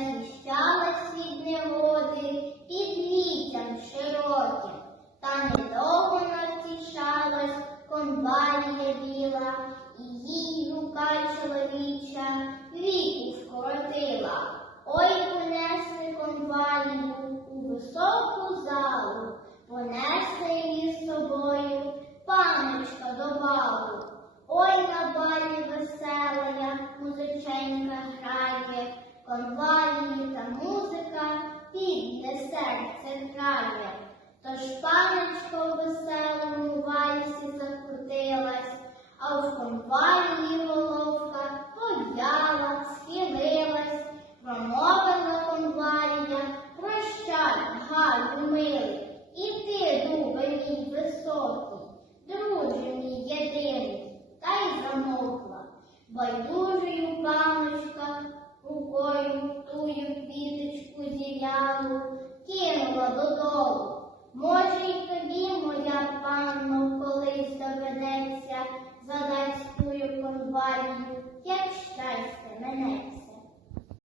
захищалась від негоди під вітям широким, та недовго навтішалась конвалія біла, і їй конвалії головка пов'яла, схилилась, промовила конвалія, прощай, Галю милий, і ти, дубе мій високий, друже мій єдиний, та й замовкла. Байдужою паночка рукою тую квіточку зів'ялу кинула додолу. Може, й тобі, моя колись